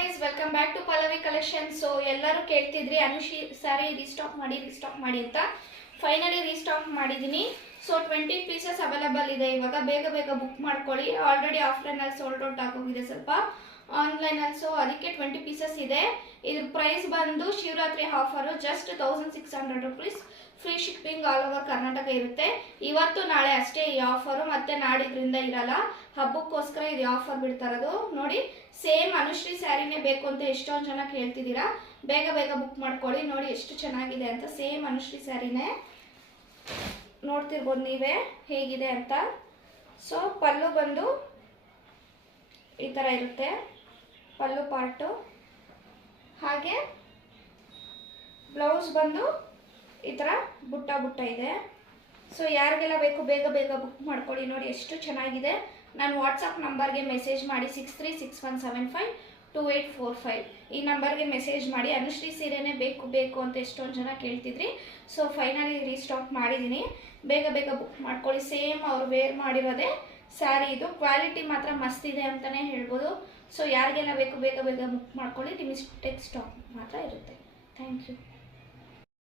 Welcome back to Pallavi collection. So ಎಲ್ಲರೂ ಕೇಳ್ತಿದ್ರಿ Anushi sari restock ಮಾಡಿ ಅಂತ. ಫೈನಲಿ ರೀಸ್ಟಾಕ್ ಮಾಡಿದ್ದೀನಿ. ಸೊ 20 ಪೀಸಸ್ ಅವೈಲೇಬಲ್ ಇದೆ. ಇವಾಗ ಬೇಗ ಬುಕ್ ಮಾಡ್ಕೊಳ್ಳಿ. ಆಲ್ರೆಡಿ ಆಫ್ಲೈನಲ್ಲಿ ಸೋಲ್ಡ್ ಔಟ್ ಆಗೋಗಿದೆ, ಸ್ವಲ್ಪ ಆನ್ಲೈನಲ್ಲಿ. ಸೊ ಅದಕ್ಕೆ 20 ಪೀಸಸ್ ಇದೆ. ಇದ್ರ ಪ್ರೈಸ್ ಬಂದು Shivaratri offer just 1600 rupees. Free shipping all over Karnataka ಇರುತ್ತೆ. ಇವತ್ತು ನಾಳೆ ಅಷ್ಟೇ ಈ ಆಫರು, ಮತ್ತೆ ನಾಡಿದ್ರಿಂದ ಇರಲ್ಲ. ಹಬ್ಬಕ್ಕೋಸ್ಕರ ಇದು ಆಫರ್ ಬಿಡ್ತಾ ಇರೋದು. ನೋಡಿ, ಸೇಮ್ ಅನುಶ್ರೀ ಸ್ಯಾರಿನೇ ಬೇಕು ಅಂತ ಎಷ್ಟೊಂದು ಜನ ಕೇಳ್ತಿದ್ದೀರಾ. ಬೇಗ ಬುಕ್ ಮಾಡ್ಕೊಳ್ಳಿ. ನೋಡಿ ಎಷ್ಟು ಚೆನ್ನಾಗಿದೆ ಅಂತ. ಸೇಮ್ ಅನುಶ್ರೀ ಸ್ಯಾರಿನೇ ನೋಡ್ತಿರ್ಬೋದು ನೀವೇ ಹೇಗಿದೆ ಅಂತ. ಸೊ ಪಲ್ಲು ಬಂದು ಈ ಥರ ಇರುತ್ತೆ, ಪಲ್ಲು ಪಾರ್ಟು. ಹಾಗೆ ಬ್ಲೌಸ್ ಬಂದು ಈ ಥರ ಬುಟ್ಟ ಇದೆ. ಸೊ ಯಾರಿಗೆಲ್ಲ ಬೇಕು ಬೇಗ ಬುಕ್ ಮಾಡ್ಕೊಳ್ಳಿ. ನೋಡಿ ಎಷ್ಟು ಚೆನ್ನಾಗಿದೆ. ನಾನು ವಾಟ್ಸಪ್ ನಂಬರ್ಗೆ ಮೆಸೇಜ್ ಮಾಡಿ 6361752845 ಈ ನಂಬರ್ಗೆ ಮೆಸೇಜ್ ಮಾಡಿ. ಅನುಶ್ರೀ ಸೀರೆನೇ ಬೇಕು ಅಂತ ಎಷ್ಟೊಂದು ಜನ ಕೇಳ್ತಿದ್ರಿ. ಸೊ ಫೈನಲಿ ರೀಸ್ಟಾಕ್ ಮಾಡಿದ್ದೀನಿ. ಬೇಗ ಬುಕ್ ಮಾಡ್ಕೊಳ್ಳಿ. ಸೇಮ್ ಅವ್ರು ವೇರ್ ಮಾಡಿರೋದೇ ಸ್ಯಾರಿ ಇದು. ಕ್ವಾಲಿಟಿ ಮಾತ್ರ ಮಸ್ತ್ ಇದೆ ಅಂತಲೇ ಹೇಳ್ಬೋದು. ಸೊ ಯಾರಿಗೆಲ್ಲ ಬೇಕು ಬೇಗ ಬುಕ್ ಮಾಡ್ಕೊಳ್ಳಿ. ಲಿಮಿಟೆಡ್ ಸ್ಟಾಕ್ ಮಾತ್ರ ಇರುತ್ತೆ. Thank you.